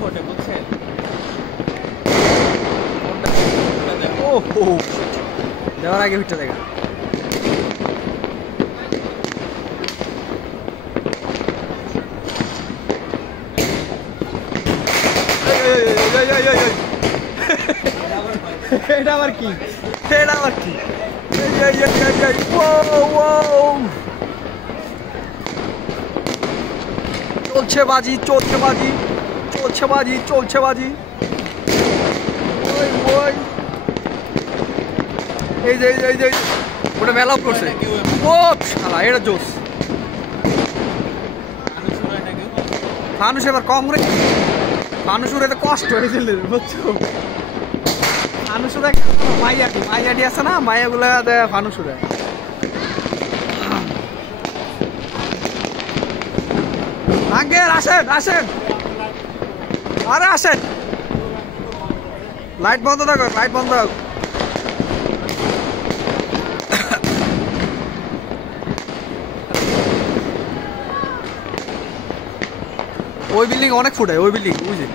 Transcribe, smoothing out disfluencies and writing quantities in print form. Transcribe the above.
ফোটে বুঝছেন? ওহো দেওয়ার আগে ভিটটা দেখা এটা আবার কি এটা আবার কি চলছে বাজি চলছে বাজি চলছে বাজি চলছে বাজি এই যে এই যে ওটা মেলাও করছে ও শালা এটা জোস ফানুস এবার কম করে ফানুসুর এত কষ্ট হয়েছিল বুঝছো ফানুসুর মাইয়াটি আছে না মাইয়াগুলা ফানুসুরে আঙ্কেল আসেন আসেন আরে আসেন লাইট বন্ধ থাকো লাইট বন্ধ থাকো ওই বিল্ডিং অনেক ফুটায় ওই বিল্ডিং বুঝলি